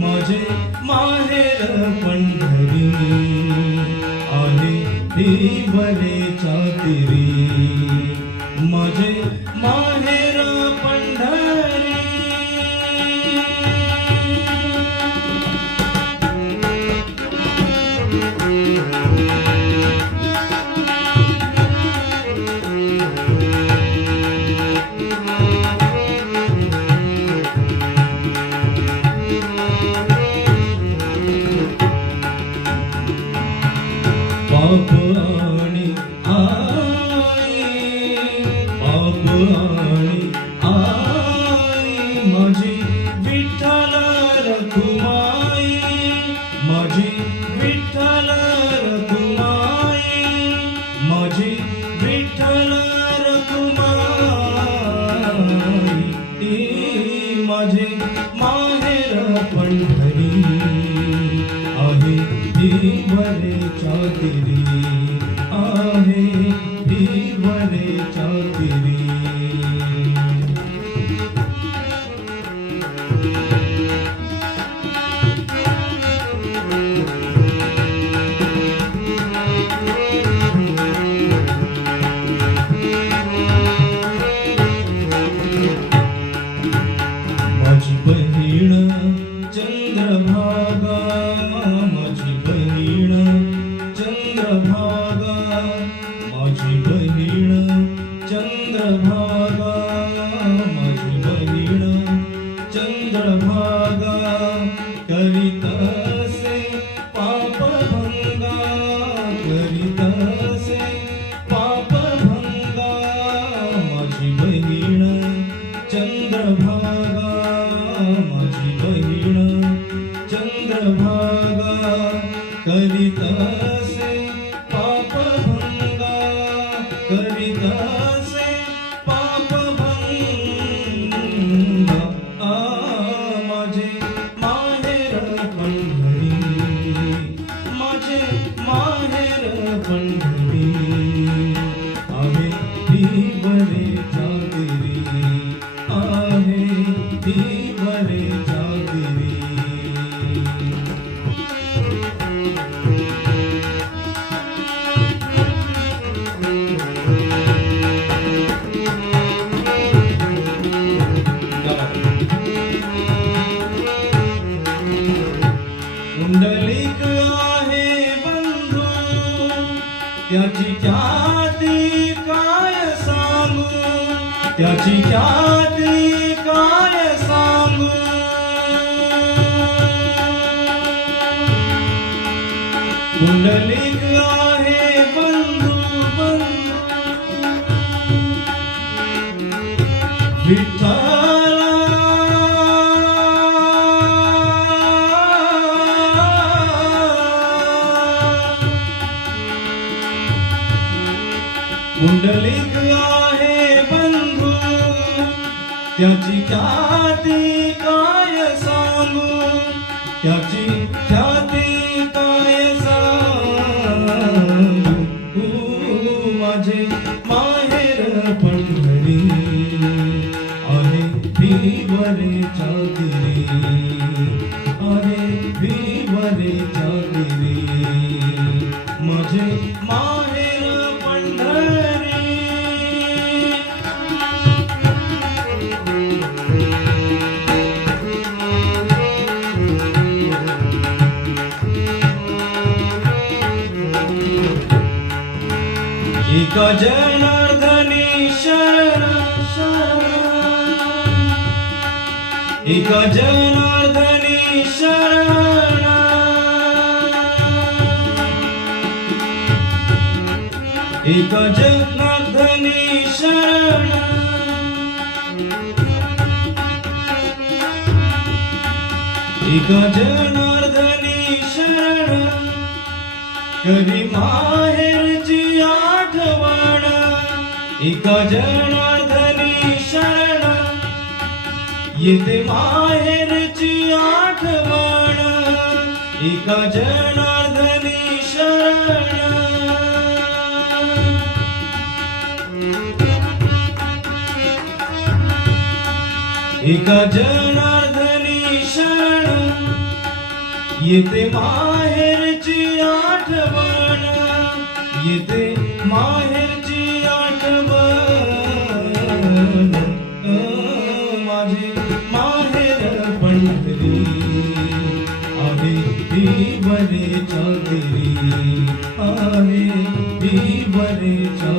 माझे माहेर पंढरी. आहे देवरे चातिरी बाप आणि आई बाप आणि आई माझी विठ्ठल रखुमाई माझी विठ्ठल रखुमाई माझी विठ्ठल रखुमाई माझे माहेर पंढरी आहे ती बरे. भीवरे the त्याची ख्याती काय सांगू. कुंडलिक आहे बंधू बंधू. विठ्ठल त्याची ख्याती काय सांगू? त्याची ख्याती काय सांगू? माझे माहेर पंढरी आहे भीवरे चाकरी आहे भीवरे चाकरी. माझे माहेर एका जनार्दनी शरण शरण एका जनार्दनी शरण एका जनार्दनी शरण कधी माहेरची आठवण एका जनार्दनी शरण. येते माहेरची आठवण एका जनार्दनी शरण. एका जना येते माहेरची आठवण येते माहेरची आठवण. माझे माहेर पंढरी आहे ती बरे चाकरी आहे ती बरे चाकरी